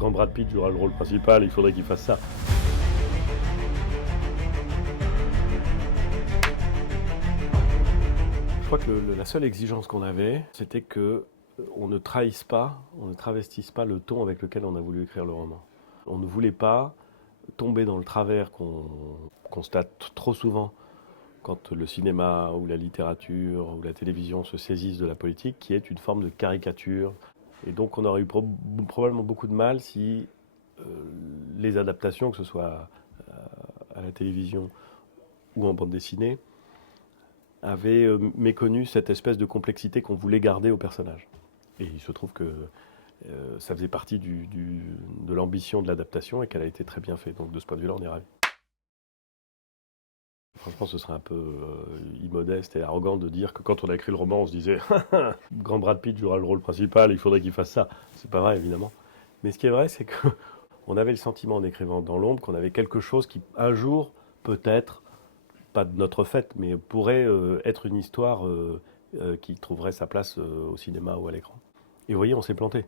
Quand Brad Pitt jouera le rôle principal, il faudrait qu'il fasse ça. Je crois que la seule exigence qu'on avait, c'était que on ne trahisse pas, on ne travestisse pas le ton avec lequel on a voulu écrire le roman. On ne voulait pas tomber dans le travers qu'on constate trop souvent quand le cinéma ou la littérature ou la télévision se saisissent de la politique, qui est une forme de caricature. Et donc on aurait eu probablement beaucoup de mal si les adaptations, que ce soit à la télévision ou en bande dessinée, avaient méconnu cette espèce de complexité qu'on voulait garder au personnage. Et il se trouve que ça faisait partie de l'ambition de l'adaptation et qu'elle a été très bien faite. Donc de ce point de vue-là, on est ravis. Franchement, ce serait un peu immodeste et arrogant de dire que quand on a écrit le roman, on se disait « Grand Brad Pitt jouera le rôle principal, il faudrait qu'il fasse ça ». C'est pas vrai, évidemment. Mais ce qui est vrai, c'est qu'on avait le sentiment en écrivant Dans l'ombre qu'on avait quelque chose qui, un jour, peut-être, pas de notre fait, mais pourrait être une histoire qui trouverait sa place au cinéma ou à l'écran. Et vous voyez, on s'est planté.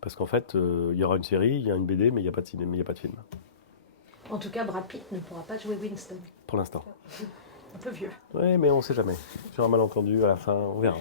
Parce qu'en fait, il y aura une série, il y a une BD, mais il n'y a pas de cinéma, il n'y a pas de film. En tout cas, Brad Pitt ne pourra pas jouer Winston. Pour l'instant. Un peu vieux. Oui, mais on ne sait jamais. Sur un malentendu, à la fin, on verra.